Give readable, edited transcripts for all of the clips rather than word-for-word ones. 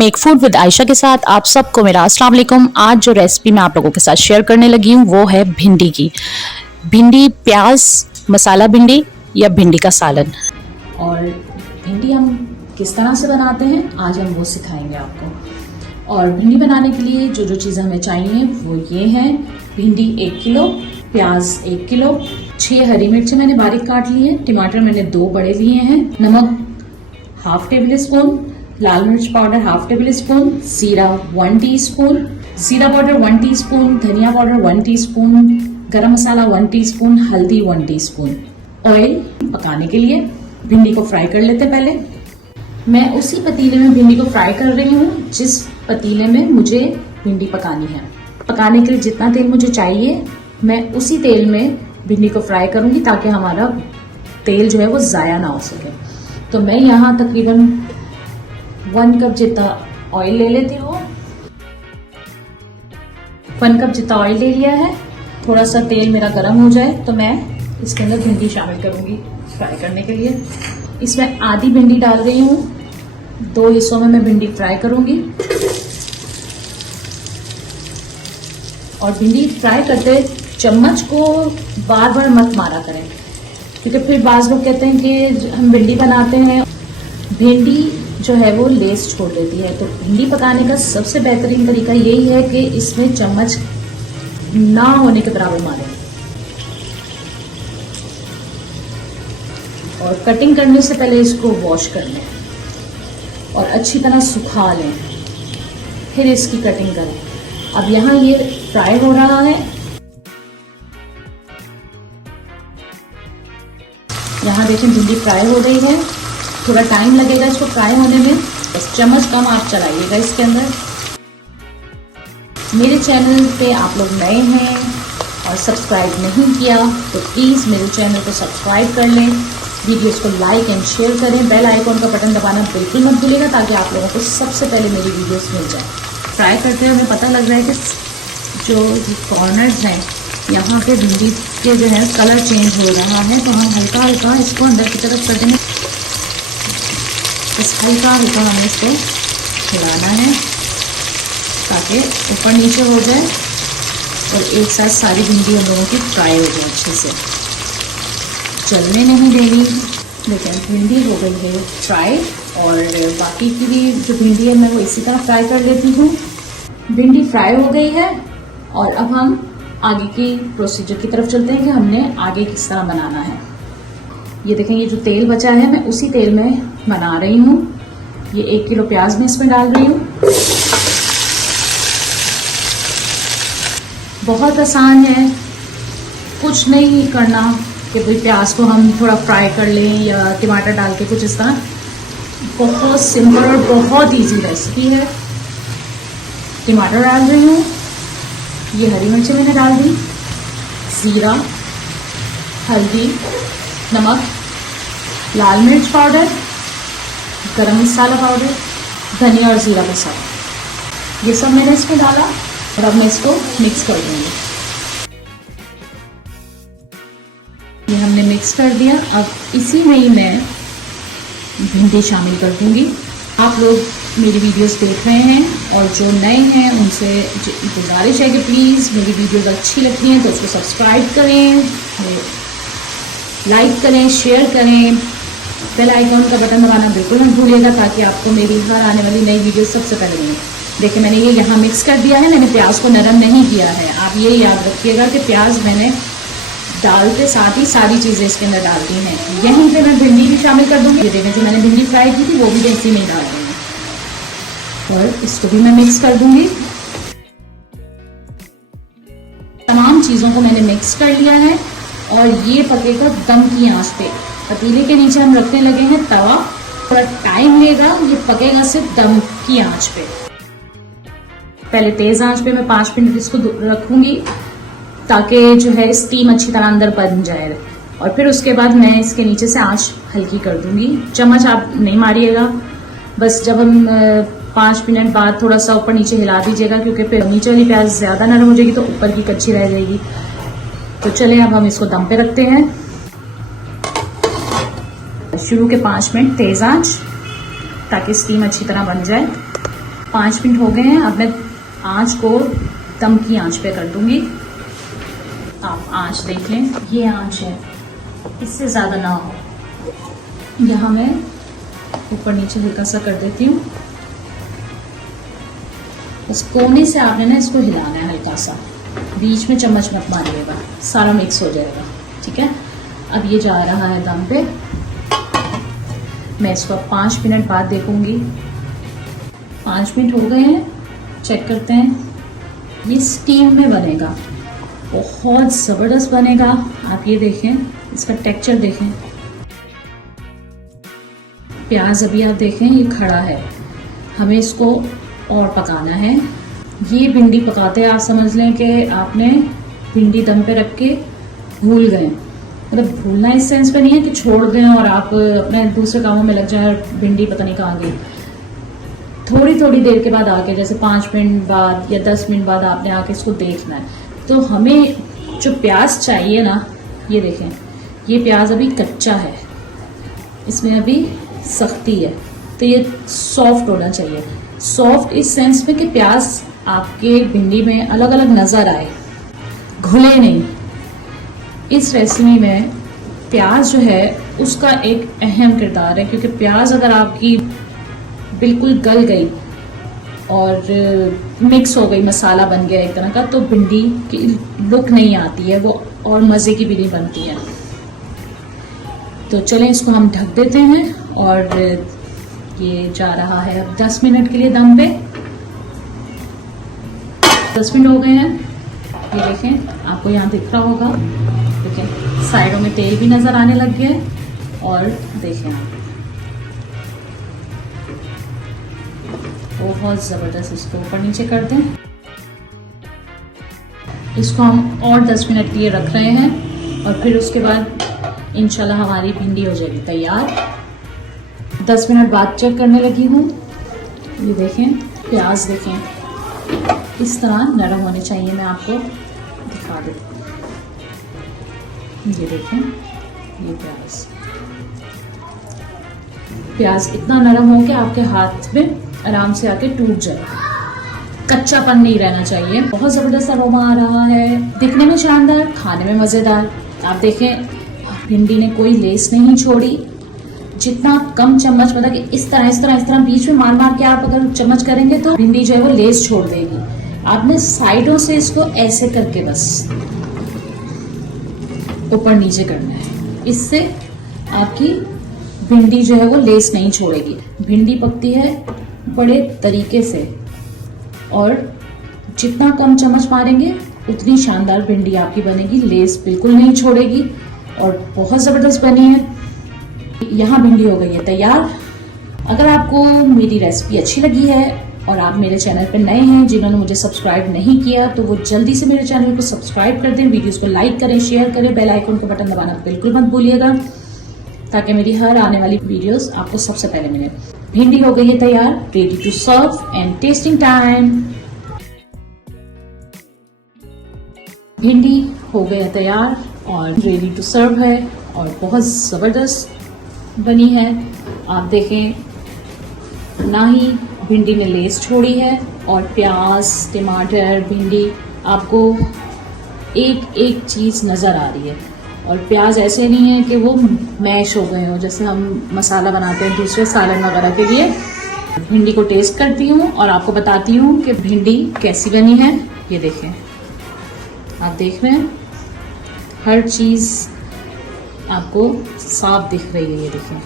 Make food with Ayesha के साथ आप सबको मेरा अस्सलाम वालेकुम। आज जो रेसिपी मैं आप लोगों के साथ शेयर करने लगी हूँ वो है भिंडी की। भिंडी प्याज मसाला भिंडी या भिंडी का सालन। और भिंडी हम किस तरह से बनाते हैं आज हम वो सिखाएंगे आपको। और भिंडी बनाने के लिए जो जो चीज़ें हमें चाहिए वो ये हैं। भिंडी 1 किलो, प्याज 1 किलो, 6 हरी मिर्ची मैंने बारीक काट ली है, टमाटर मैंने 2 बड़े लिए हैं, नमक ½ टेबल स्पून, लाल मिर्च पाउडर ½ टेबल स्पून, जीरा 1 टीस्पून, जीरा पाउडर 1 टीस्पून, धनिया पाउडर 1 टीस्पून, गरम मसाला 1 टीस्पून, हल्दी 1 टीस्पून। ऑयल पकाने के लिए भिंडी को फ्राई कर लेते हैं। पहले मैं उसी पतीले में भिंडी को फ्राई कर रही हूँ जिस पतीले में मुझे भिंडी पकानी है। पकाने के लिए जितना तेल मुझे चाहिए मैं उसी तेल में भिंडी को फ्राई करूंगी ताकि हमारा तेल जो है वो ज़ाया ना हो सके। तो मैं यहाँ तकरीबन 1 कप जितना ऑयल ले लेती हूँ। 1 कप जितना ऑयल ले लिया है। थोड़ा सा तेल मेरा गर्म हो जाए तो मैं इसके अंदर भिंडी शामिल करूंगी फ्राई करने के लिए। इसमें आधी भिंडी डाल रही हूँ, 2 हिस्सों में मैं भिंडी फ्राई करूंगी। और भिंडी फ्राई करते चम्मच को बार बार मत मारा करें क्योंकि फिर बाज़ लोग कहते हैं कि हम भिंडी बनाते हैं भिंडी जो है वो लेस छोड़ देती है। तो भिंडी पकाने का सबसे बेहतरीन तरीका यही है कि इसमें चम्मच ना होने के बराबर मारें। और कटिंग करने से पहले इसको वॉश कर लें और अच्छी तरह सुखा लें, फिर इसकी कटिंग करें। अब यहाँ ये फ्राई हो रहा है। यहाँ देखें भिंडी फ्राई हो गई है। थोड़ा टाइम लगेगा इसको फ्राई होने में, बस चम्मच कम आप चलाइएगा इसके अंदर। मेरे चैनल पे आप लोग नए हैं और सब्सक्राइब नहीं किया तो प्लीज़ मेरे चैनल को सब्सक्राइब कर लें, वीडियोस को लाइक एंड शेयर करें, बेल आइकॉन का बटन दबाना बिल्कुल मत भूलिएगा ताकि आप लोगों को सबसे पहले मेरी वीडियोस मिल जाए। फ्राई करते हुए हमें पता लग रहा है कि जो कॉर्नर्स हैं यहाँ पे भिंडी के जो है कलर चेंज हो रहा है, तो हम हल्का हल्का इसको अंदर की तरफ कर देंगे। बस हल्का हल्का हमें इसको हिलाना है ताकि ऊपर नीचे हो जाए और एक साथ सारी भिंडी हम लोगों की फ्राई हो जाए अच्छे से। जलने नहीं देनी। लेकिन भिंडी हो गई है फ्राई और बाकी की भी जो भिंडी है मैं वो इसी तरह फ्राई कर लेती हूँ। भिंडी फ्राई हो गई है और अब हम आगे की प्रोसीजर की तरफ चलते हैं कि हमने आगे किस तरह बनाना है। ये देखें ये जो तेल बचा है मैं उसी तेल में बना रही हूँ। ये 1 किलो प्याज मैं इसमें डाल रही हूँ। बहुत आसान है, कुछ नहीं करना कि भाई प्याज को हम थोड़ा फ्राई कर लें या टमाटर डाल के कुछ इस तरह। बहुत सिंपल और बहुत इजी रेसिपी है। टमाटर डाल रही हूँ, ये हरी मिर्ची मैंने डाल दी, जीरा, हल्दी, नमक, लाल मिर्च पाउडर, गरम मसाला पाउडर, धनिया और जीरा मसाला, ये सब मैंने इसमें डाला और अब मैं इसको मिक्स कर दूँगी। ये हमने मिक्स कर दिया। अब इसी में ही मैं भिंडी शामिल कर दूँगी। आप लोग मेरी वीडियोस देख रहे हैं और जो नए हैं उनसे गुजारिश है कि प्लीज़ मेरी वीडियोस अच्छी लगती हैं तो उसको सब्सक्राइब करें, लाइक करें, शेयर करें, बेल आइकॉन का बटन दबाना बिल्कुल मत भूलिएगा ताकि आपको मेरी हर आने वाली नई वीडियो सबसे पहले मिले। देखिए मैंने ये यहाँ मिक्स कर दिया है। मैंने प्याज को नरम नहीं किया है। आप ये याद रखिएगा कि प्याज मैंने डालते साथ ही सारी चीज़ें इसके अंदर डालती हैं। यहीं पे मैं भिंडी भी शामिल कर दूँगी। ये देखें जो मैंने भिंडी फ्राई की थी वो भी इसी में डाल दूँगी और इसको भी मैं मिक्स कर दूँगी। तमाम चीज़ों को मैंने मिक्स कर लिया है और ये पकेगा दम की आंच पे। पतीले के नीचे हम रखने लगे हैं तवा, थोड़ा टाइम लेगा, ये पकेगा सिर्फ दम की आंच पे। पहले तेज़ आंच पे मैं 5 मिनट इसको रखूँगी ताकि जो है स्टीम अच्छी तरह अंदर बन जाए और फिर उसके बाद मैं इसके नीचे से आंच हल्की कर दूंगी। चम्मच आप नहीं मारिएगा, बस जब हम 5 मिनट बाद थोड़ा सा ऊपर नीचे हिला दीजिएगा क्योंकि फिर नीचे वाली प्याज ज़्यादा नरम हो जाएगी तो ऊपर की कच्ची रह जाएगी। तो चलें अब हम इसको दम पे रखते हैं। शुरू के 5 मिनट तेज़ आंच ताकि स्टीम अच्छी तरह बन जाए। 5 मिनट हो गए हैं। अब मैं आँच को दम की आँच पे कर दूंगी। आप आँच देख लें, ये आँच है, इससे ज़्यादा ना हो। यहाँ मैं ऊपर नीचे हल्का सा कर देती हूँ। बस कोने से आपने ना इसको हिलाना है हल्का सा, बीच में चम्मच मत मारिएगा, सारा मिक्स हो जाएगा। ठीक है, अब ये जा रहा है दम पे। मैं इसको 5 मिनट बाद देखूंगी। 5 मिनट हो गए हैं, चेक करते हैं। ये स्टीम में बनेगा, बहुत ज़बरदस्त बनेगा। आप ये देखें, इसका टेक्सचर देखें। प्याज अभी आप देखें ये खड़ा है, हमें इसको और पकाना है। ये भिंडी पकाते हैं आप समझ लें कि आपने भिंडी दम पे रख के भूल गए। मतलब भूलना इस सेंस पे नहीं है कि छोड़ दें और आप अपने दूसरे कामों में लग जाए और भिंडी पता नहीं कहाँ गई। थोड़ी थोड़ी देर के बाद आके, जैसे 5 मिनट बाद या 10 मिनट बाद आपने आके इसको देखना है। तो हमें जो प्याज चाहिए ना, ये देखें, ये प्याज अभी कच्चा है, इसमें अभी सख्ती है, तो ये सॉफ्ट होना चाहिए। सॉफ्ट इस सेंस में कि प्याज आपके भिंडी में अलग अलग नज़र आए, घुले नहीं। इस रेसिपी में प्याज जो है उसका एक अहम किरदार है, क्योंकि प्याज अगर आपकी बिल्कुल गल गई और मिक्स हो गई, मसाला बन गया एक तरह का, तो भिंडी की लुक नहीं आती है वो, और मज़े की भी नहीं बनती है। तो चलें इसको हम ढक देते हैं और ये जा रहा है अब 10 मिनट के लिए दम पे। 10 मिनट हो गए हैं, ये देखें, आपको यहाँ दिख रहा होगा, देखें साइडों में तेल भी नज़र आने लग गया है। और देखें आप, बहुत ज़बरदस्त। इसको ऊपर नीचे कर दें। इसको हम और 10 मिनट के लिए रख रहे हैं और फिर उसके बाद इंशाल्लाह हमारी भिंडी हो जाएगी तैयार। 10 मिनट बाद चेक करने लगी हूँ। ये देखें, प्याज देखें, इस तरह नरम होने चाहिए। मैं आपको दिखा देती हूँ, ये देखें, ये प्याज इतना नरम हो कि आपके हाथ में आराम से आके टूट जाए, कच्चापन नहीं रहना चाहिए। बहुत ज़बरदस्त अरोमा आ रहा है, दिखने में शानदार, खाने में मज़ेदार। आप देखें, भिंडी ने कोई लेस नहीं छोड़ी। जितना कम चम्मच, मतलब कि इस तरह बीच में मार मार के आप अगर चम्मच करेंगे तो भिंडी जो है वो लेस छोड़ देगी। आपने साइडों से इसको ऐसे करके बस ऊपर नीचे करना है, इससे आपकी भिंडी जो है वो लेस नहीं छोड़ेगी। भिंडी पकती है बड़े तरीके से, और जितना कम चम्मच मारेंगे उतनी शानदार भिंडी आपकी बनेगी, लेस बिल्कुल नहीं छोड़ेगी और बहुत ज़बरदस्त बनी है। यहाँ भिंडी हो गई है तैयार। अगर आपको मेरी रेसिपी अच्छी लगी है और आप मेरे चैनल पर नए हैं, जिन्होंने मुझे सब्सक्राइब नहीं किया, तो वो जल्दी से मेरे चैनल को सब्सक्राइब कर दें, वीडियोस को लाइक करें, शेयर करें, बेल आइकन का बटन दबाना बिल्कुल मत भूलिएगा, ताकि मेरी हर आने वाली वीडियोस आपको सबसे पहले मिले। भिंडी हो गई है तैयार, ready to serve and testing time. भिंडी हो गया तैयार और रेडी टू सर्व है, और बहुत ज़बरदस्त बनी है। आप देखें, ना ही भिंडी ने लेस छोड़ी है, और प्याज, टमाटर, भिंडी, आपको एक एक चीज़ नज़र आ रही है। और प्याज ऐसे नहीं है कि वो मैश हो गए हो, जैसे हम मसाला बनाते हैं दूसरे सालन वगैरह के लिए। भिंडी को टेस्ट करती हूँ और आपको बताती हूँ कि भिंडी कैसी बनी है। ये देखें, आप देख रहे हैं, हर चीज़ आपको साफ दिख रही है। ये देखें,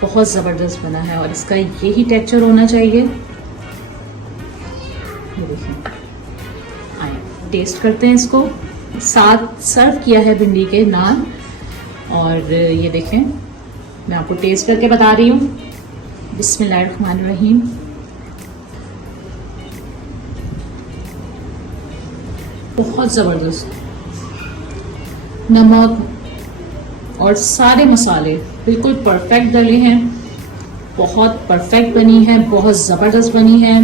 बहुत ज़बरदस्त बना है और इसका यही टेक्सचर होना चाहिए। ये देखें, आए टेस्ट करते हैं इसको। साथ सर्व किया है भिंडी के नान, और ये देखें, मैं आपको टेस्ट करके बता रही हूँ। बिस्मिल्लाहिर्रहमानिर्रहीम। बहुत ज़बरदस्त, नमक और सारे मसाले बिल्कुल परफेक्ट डले हैं, बहुत परफेक्ट बनी है, बहुत ज़बरदस्त बनी है।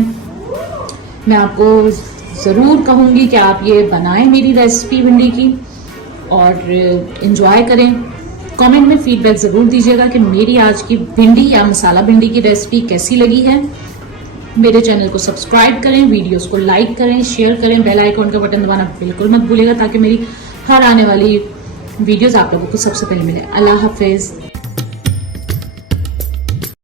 मैं आपको ज़रूर कहूँगी कि आप ये बनाएं मेरी रेसिपी भिंडी की और इन्जॉय करें। कमेंट में फीडबैक ज़रूर दीजिएगा कि मेरी आज की भिंडी या मसाला भिंडी की रेसिपी कैसी लगी है। मेरे चैनल को सब्सक्राइब करें, वीडियोस को लाइक करें, शेयर करें, बेल आइकॉन का बटन दबाना बिल्कुल मत भूलिएगा ताकि मेरी हर आने वाली वीडियोस आप लोगों को सबसे पहले मिले। अल्लाह हाफिज़।